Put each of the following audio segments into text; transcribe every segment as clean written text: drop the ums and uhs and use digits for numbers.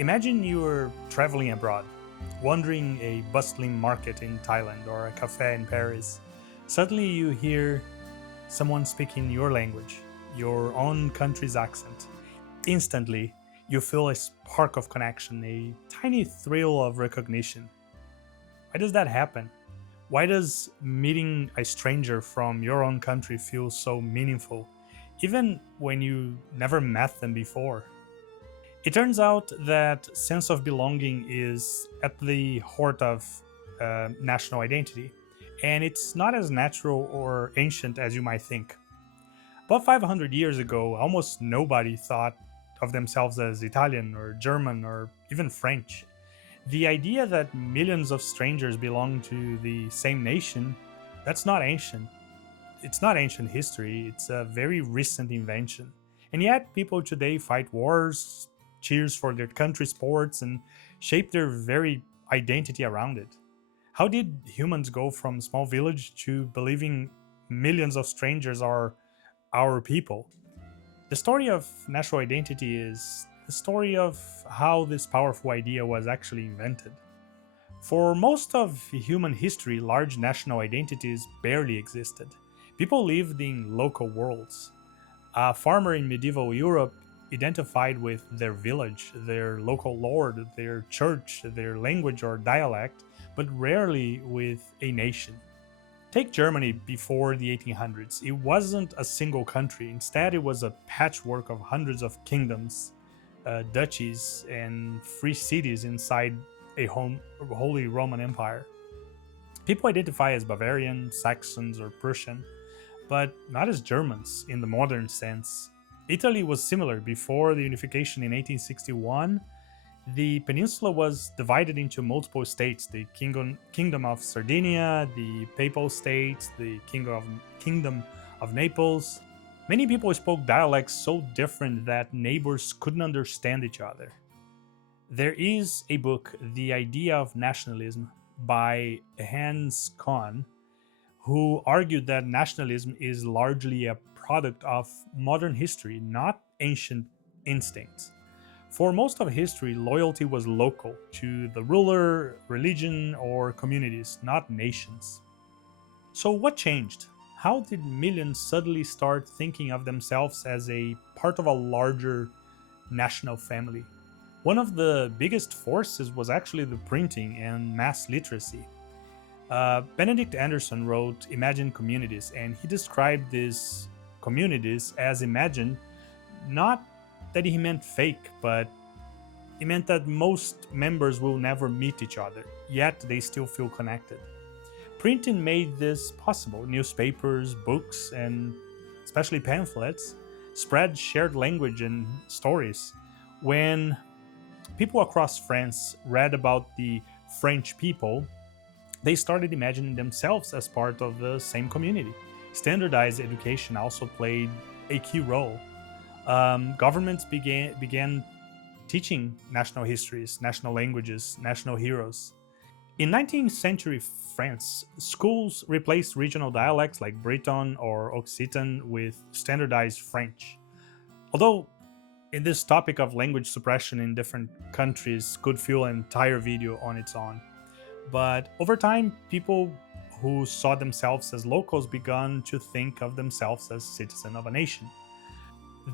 Imagine you're traveling abroad, wandering a bustling market in Thailand or a cafe in Paris. Suddenly you hear someone speaking your language, your own country's accent. Instantly, you feel a spark of connection, a tiny thrill of recognition. Why does that happen? Why does meeting a stranger from your own country feel so meaningful, even when you never met them before? It turns out that sense of belonging is at the heart of national identity, and it's not as natural or ancient as you might think. About 500 years ago, almost nobody thought of themselves as Italian or German or even French. The idea that millions of strangers belong to the same nation, that's not ancient. It's not ancient history, it's a very recent invention. And yet, people today fight wars, cheers for their country sports, and shape their very identity around it. How did humans go from small village to believing millions of strangers are our people? The story of national identity is the story of how this powerful idea was actually invented. For most of human history, large national identities barely existed. People lived in local worlds. A farmer in medieval Europe identified with their village, their local lord, their church, their language or dialect, but rarely with a nation. Take Germany before the 1800s. It wasn't a single country. Instead, it was a patchwork of hundreds of kingdoms, duchies, and free cities inside a Holy Roman Empire. People identify as Bavarian, Saxons, or Prussian, but not as Germans in the modern sense. Italy was similar. Before the unification in 1861, the peninsula was divided into multiple states: the Kingdom of Sardinia, the Papal States, the Kingdom of Naples. Many people spoke dialects so different that neighbors couldn't understand each other. There is a book, The Idea of Nationalism, by Hans Kohn, who argued that nationalism is largely a product of modern history, not ancient instincts. For most of history, loyalty was local to the ruler, religion, or communities, not nations. So, what changed? How did millions suddenly start thinking of themselves as a part of a larger national family? One of the biggest forces was actually the printing and mass literacy. Benedict Anderson wrote Imagine Communities, and he described these communities as imagined, not that he meant fake, but he meant that most members will never meet each other, yet they still feel connected. Printing made this possible. Newspapers, books, and especially pamphlets spread shared language and stories. When people across France read about the French people, they started imagining themselves as part of the same community. Standardized education also played a key role. Governments began teaching national histories, national languages, national heroes. In 19th century France, schools replaced regional dialects like Breton or Occitan with standardized French. Although in this topic of language suppression in different countries could fill an entire video on its own. But over time, people who saw themselves as locals began to think of themselves as citizens of a nation.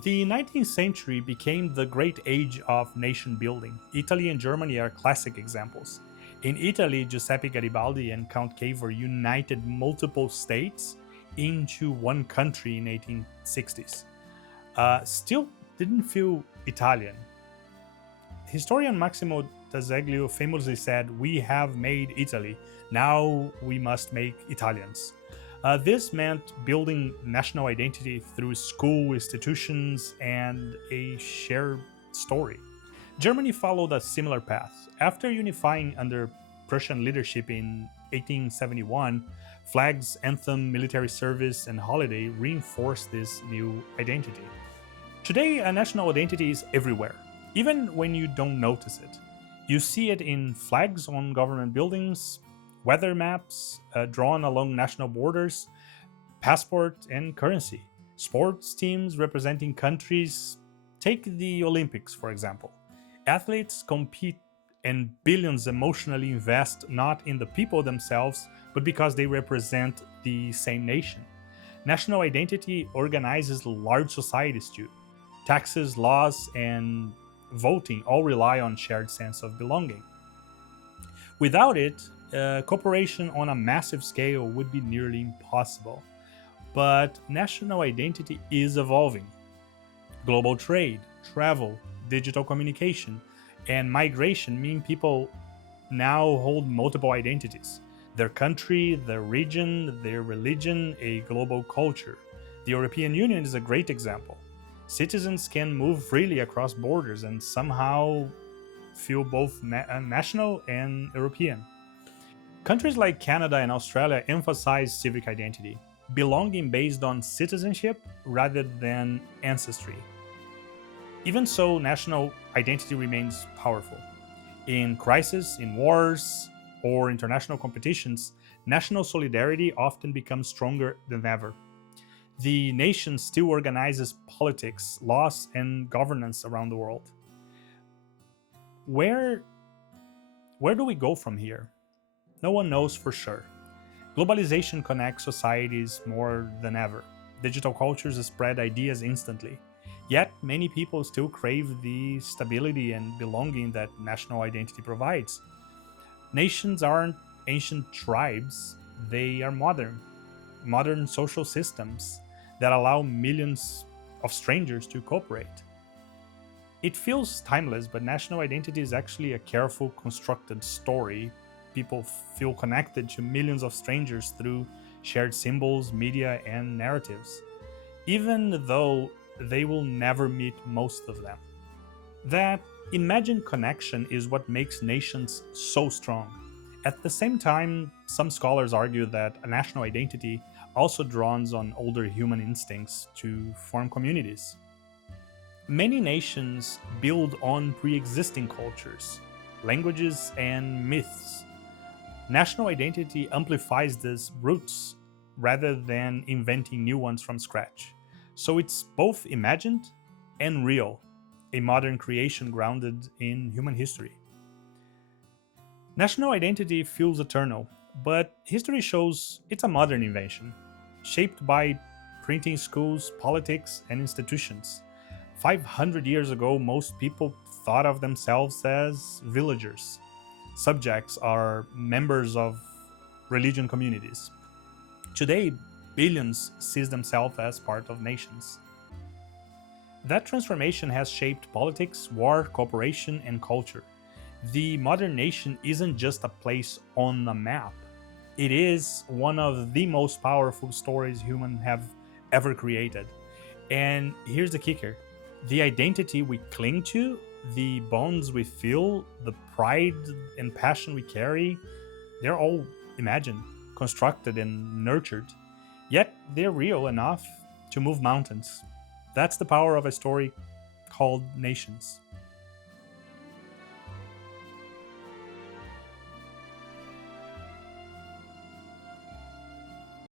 The 19th century became the great age of nation building. Italy and Germany are classic examples. In Italy, Giuseppe Garibaldi and Count Cavour united multiple states into one country in 1860s. Still didn't feel Italian. Historian Maximo D'Azeglio famously said, "We have made Italy, now we must make Italians." This meant building national identity through school institutions and a shared story. Germany followed a similar path. After unifying under Prussian leadership in 1871, flags, anthem, military service, and holiday reinforced this new identity. Today, a national identity is everywhere, even when you don't notice it. You see it in flags on government buildings, weather maps drawn along national borders, passport and currency, sports teams representing countries. Take the Olympics, for example. Athletes compete and billions emotionally invest not in the people themselves, but because they represent the same nation. National identity organizes large societies too. Taxes, laws, and voting all rely on shared sense of belonging. Without it, cooperation on a massive scale would be nearly impossible. But national identity is evolving. Global trade, travel, digital communication, and migration mean people now hold multiple identities: their country, their region, their religion, a global culture. The European Union is a great example. Citizens can move freely across borders and somehow feel both national and European. Countries like Canada and Australia emphasize civic identity, belonging based on citizenship rather than ancestry. Even so, national identity remains powerful. In crisis, in wars, or international competitions, national solidarity often becomes stronger than ever. The nation still organizes politics, laws, and governance around the world. Where where do we go from here? No one knows for sure. Globalization connects societies more than ever. Digital cultures spread ideas instantly. Yet, many people still crave the stability and belonging that national identity provides. Nations aren't ancient tribes, they are modern social systems that allow millions of strangers to cooperate. It feels timeless, but national identity is actually a careful, constructed story. People feel connected to millions of strangers through shared symbols, media, and narratives, even though they will never meet most of them. That imagined connection is what makes nations so strong. At the same time, some scholars argue that a national identity also draws on older human instincts to form communities. Many nations build on pre existing cultures, languages, and myths. National identity amplifies these roots rather than inventing new ones from scratch. So it's both imagined and real, a modern creation grounded in human history. National identity feels eternal, but history shows it's a modern invention, shaped by printing schools, politics, and institutions. 500 years ago, most people thought of themselves as villagers. Subjects are members of religion communities. Today, billions see themselves as part of nations. That transformation has shaped politics, war, cooperation, and culture. The modern nation isn't just a place on a map, it is one of the most powerful stories humans have ever created. And here's the kicker: the identity we cling to, the bonds we feel, the pride and passion we carry, they're all imagined, constructed, and nurtured. Yet they're real enough to move mountains. That's the power of a story called Nations.